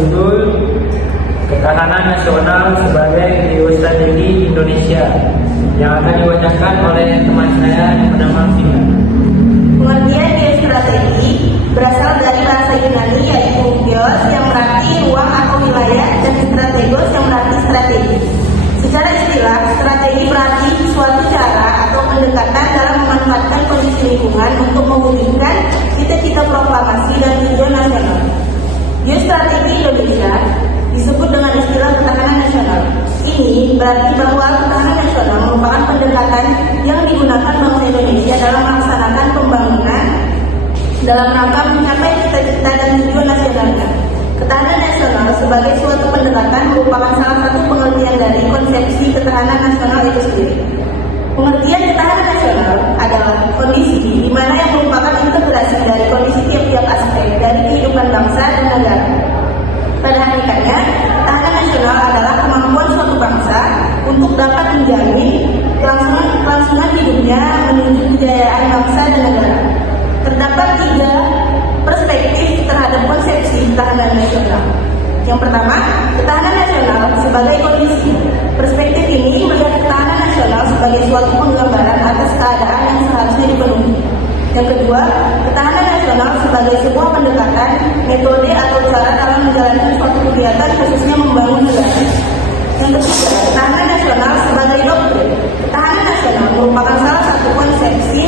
berjudul Ketahanan Nasional sebagai Geostrategi Indonesia, yang akan dibacakan oleh teman saya yang bernama Vina. Pengertian geostrategi berasal dari bahasa Yunani yaitu geos yang berarti ruang atau wilayah dan strategos yang berarti strategi. Secara istilah, strategi berarti suatu cara atau pendekatan dalam memanfaatkan kondisi lingkungan untuk mewujudkan cita-cita proklamasi dan tujuan nasional. Geostrategi Indonesia disebut dengan istilah ketahanan nasional. Ini berarti bahwa ketahanan nasional merupakan pendekatan yang digunakan bangsa Indonesia dalam melaksanakan pembangunan dalam rangka mencapai cita-cita dan tujuan nasionalnya. Ketahanan nasional sebagai suatu pendekatan merupakan salah satu pengertian dari konsepsi ketahanan nasional itu sendiri. Pengertian ketahanan nasional adalah kondisi di mana yang merupakan integrasi dari kondisi tiap-tiap aspek dari kehidupan bangsa dan negara. Pada hakikatnya, ketahanan nasional adalah kemampuan suatu bangsa untuk dapat menjamin kelangsungan hidupnya menuju kejayaan bangsa dan negara. Terdapat 3 perspektif terhadap konsepsi ketahanan nasional. Yang pertama, ketahanan nasional sebagai kondisi. Perspektif ini melihat ketahanan nasional sebagai suatu penggambaran atas keadaan yang seharusnya dipenuhi. Yang kedua, ketahanan nasional sebagai sebuah pendekatan, metode atau cara dalam menjalankan suatu kegiatan khususnya membangun negara. Yang ketiga, ketahanan nasional sebagai doktrin. Ketahanan nasional merupakan salah satu konsepsi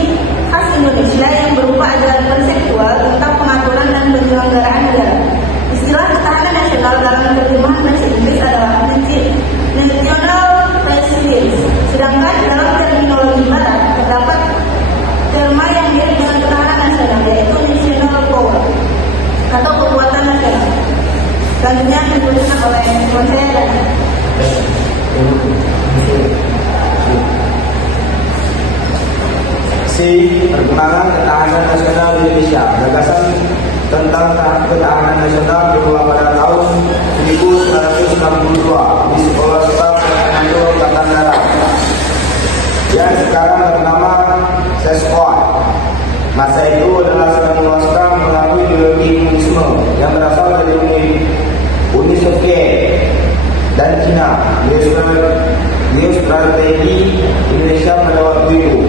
khas Indonesia yang berupa ajaran konseptual tentang pengaturan dan penyelenggaraan negara. Istilah ketahanan nasional dalam terjemahan bahasa Inggris adalah national resilience. Sedangkan dalam terminologi barat terdapat terma yang mirip dengan ketahanan nasional, yaitu national power atau kekuatan nasional. Selanjutnya dituliskan oleh teman saya dan Perkembangan ketahanan nasional di Indonesia. Gagasan tentang ketahanan nasional bermula pada tahun 1962 di Sekolah Staf Komando Angkatan Darat yang sekarang bernama Seskon. Masa itu adalah sedang meluaskan melalui ideologi komunisme yang berasal dari Uni Soviet dan Cina. Geostrategi Indonesia pada waktu itu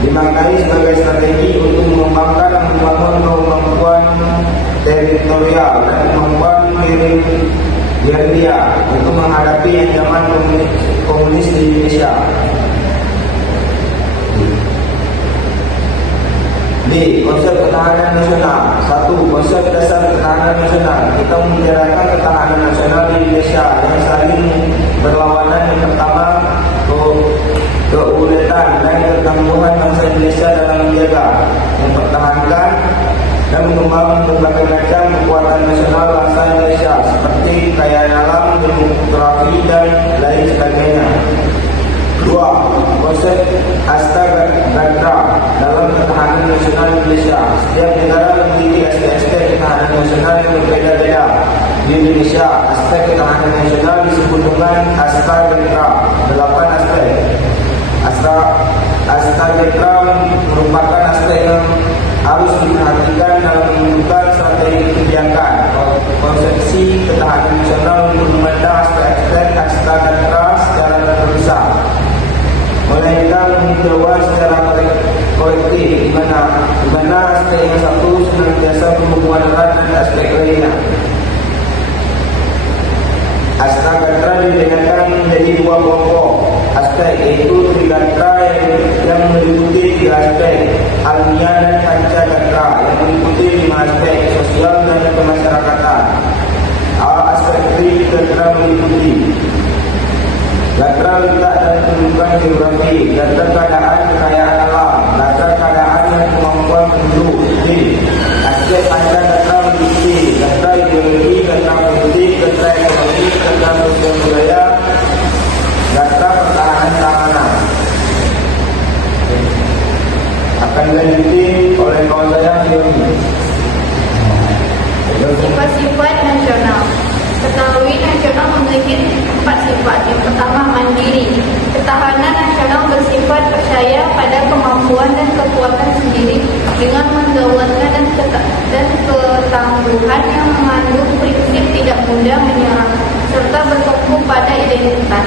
dimaknai sebagai strategi untuk mengembangkan dan membangun kemampuan teritorial dan kemampuan gerilya untuk menghadapi ancaman komunis di Indonesia. B. Konsep ketahanan nasional. 1. Konsep dasar ketahanan nasional. Kita membicarakan ketahanan nasional di Indonesia yang saling berlawanan. Yang pertama, keuletan dan ketangguhan bangsa Indonesia dalam menjaga, mempertahankan dan mengembangkan berbagai macam kekuatan nasional bangsa Indonesia seperti kekayaan alam, demografi dan lain sebagainya. 2. Konsep Astagatra dalam ketahanan nasional Indonesia. Setiap negara memiliki aspek-aspek ketahanan nasional yang berbeda-beda. Di Indonesia, aspek ketahanan nasional disebut dengan Astagatra. 8 aspek. Astagatra merupakan aspek yang harus diperhatikan dalam menentukan strategi kebijakan. Konsepsi ketahanan nasional memandang aspek-aspek Astagatra secara terpisah, melainkan meninjau secara kolektif, di mana aspek yang satu senantiasa berhubungan erat dengan aspek lainnya. Astagatra dibedakan menjadi 2 kelompok aspek, yaitu Trigatra yang meliputi 3 aspek, almiah dan Pancagatra yang meliputi 5 aspek, sosial dan kemasyarakatan. Aspek Trigatra meliputi Gatra letak dan kedudukan geografi, gatra keadaan kekayaan alam, gatra keadaan dan kemampuan penduduk. Aspek Pancagatra meliputi gatra ideologi, gatra politik, gatra ekonomi, gatra sosial budaya, gatra pertahanan keamanan. Akan dilanjuti oleh kawan saya Yoni. Sifat-sifat nasional. Ketahui nasional memiliki 4 sifat. Yang pertama, mandiri. Ketahanan nasional bersifat percaya pada kemampuan dan kekuatan sendiri dengan menggaulkan dan ketangguhan yang mengandung prinsip tidak mudah menyerah serta bertumbuh pada identitas,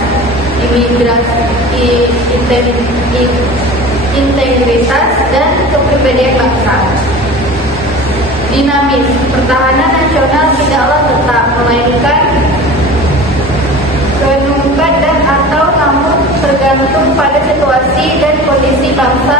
integritas dan kepribadian bangsa. Dinamis, pertahanan nasional tidaklah tetap, melainkan meningkat dan atau namun tergantung pada situasi dan kondisi bangsa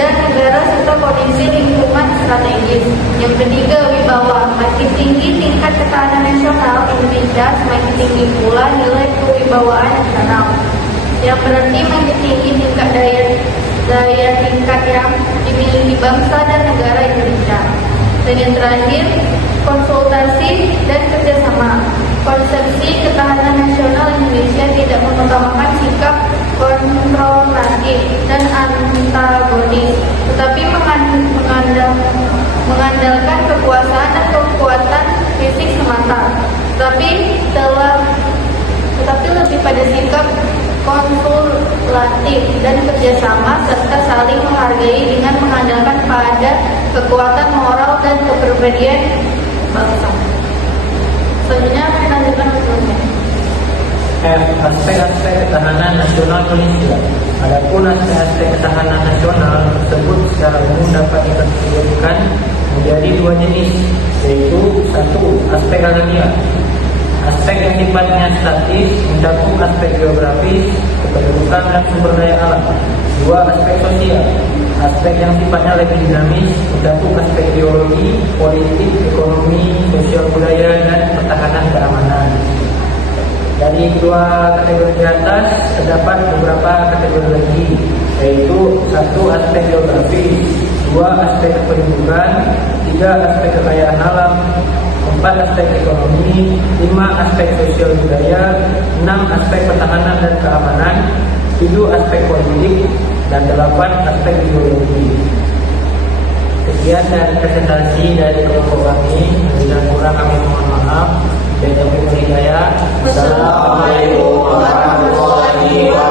dan negara serta kondisi lingkungan strategis. Yang ketiga, wibawa. Makin tinggi tingkat ketahanan nasional Indonesia, semakin tinggi pula nilai kewibawaan nasional. Yang berarti makin tinggi tingkat daya tingkat yang dimiliki bangsa dan negara Indonesia. Dan yang terakhir, konsultasi dan kerjasama. Konsepsi ketahanan nasional Indonesia tidak mengutamakan sikap konfrontatif dan antagonis, tetapi mengandalkan kekuasaan dan kekuatan fisik semata. Tetapi lebih pada sikap konsultatif dan kerjasama serta saling menghargai dengan mengandalkan pada kekuatan moral dan kepribadian bangsa. Selanjutnya akan dilanjutkan sebelumnya. Aspek-aspek ketahanan nasional Indonesia. Adapun aspek-aspek ketahanan nasional tersebut secara umum dapat dikategorikan menjadi dua jenis, yaitu satu, aspek alamiah. Aspek yang sifatnya statis mencakup aspek geografis, kependudukan dan sumber daya alam. Dua, aspek sosial. Aspek yang sifatnya lebih dinamis mencakup aspek ideologi, politik, ekonomi, sosial budaya dan pertahanan keamanan. Dari dua kategori di atas terdapat beberapa kategori lagi, yaitu satu, aspek geografis, dua, aspek kependudukan, tiga, aspek kekayaan alam, empat, aspek ekonomi, lima, aspek sosial budaya, enam, aspek pertahanan dan keamanan, tujuh, aspek politik, dan delapan, aspek ideologi. Sekian dari presentasi dari kelompok kami. Bila kurang kami mohon maaf. Dan kami berhidayah. Assalamualaikum warahmatullahi wabarakatuh.